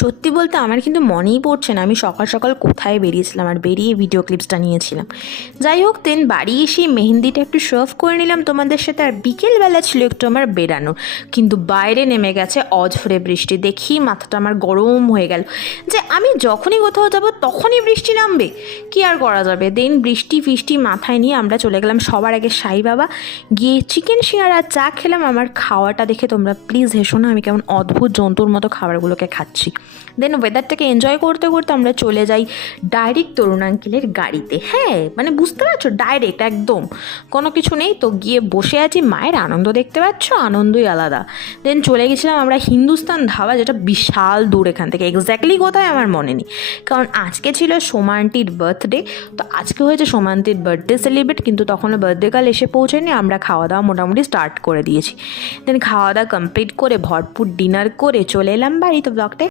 সত্যি বলতে আমার কিন্তু মনেই পড়ছে না আমি সকাল সকাল কোথায় বেরিয়েছিলাম আর বেরিয়ে ভিডিও ক্লিপসটা নিয়েছিলাম। যাই হোক, দেন বাড়ি এসে মেহেন্দিটা একটু শো অফ করে নিলাম তোমাদের সাথে। আর বিকেলবেলা ছিল একটু আমার বেরানো, কিন্তু বাইরে নেমে গেছে অঝরে বৃষ্টি। দেখি মাথাটা আমার গরম হয়ে গেল যে আমি যখনই কোথাও যাব তখনই বৃষ্টি নামবে, কি আর করা যাবে। দেন বৃষ্টি ফিষ্টি মাথায় নিয়ে আমরা চলে গেলাম সবার আগে সাই বাবা, গিয়ে চিকেন সিঙ্গারা চা খেলাম। আমার খাওয়াটা দেখে তোমরা প্লিজ হেসো না, আমি কেমন অদ্ভুত জন্তুর মতো খাবারগুলোকে খাচ্ছি। দেন ওয়েদারটাকে এনজয় করতে করতে আমরা চলে যাই ডাইরেক্ট তরুণ আঙ্কেলের গাড়িতে। হ্যাঁ মানে বুঝতে পারছো, ডাইরেক্ট একদম কোনো কিছু নেই তো। গিয়ে বসে আছি, মায়ের আনন্দ দেখতে পাচ্ছ, আনন্দই আলাদা। দেন চলে গেছিলাম আমরা হিন্দুস্তান ধাবা, যেটা বিশাল দূর এখান থেকে, এক্স্যাক্টলি কোথায় আমার মনে নেই, কারণ আজকে ছিল সোমা আন্টির বার্থডে। তো আজকে হয়েছে সোমা আন্টির বার্থডে সেলিব্রেট, কিন্তু তখনও বার্থডে কাল এসে পৌঁছায়নি। আমরা খাওয়া দাওয়া মোটামুটি স্টার্ট করে দিয়েছি। দেন খাওয়া দাওয়া কমপ্লিট করে ভরপুর ডিনার করে চলে এলাম বাড়ি। তো ব্লগটা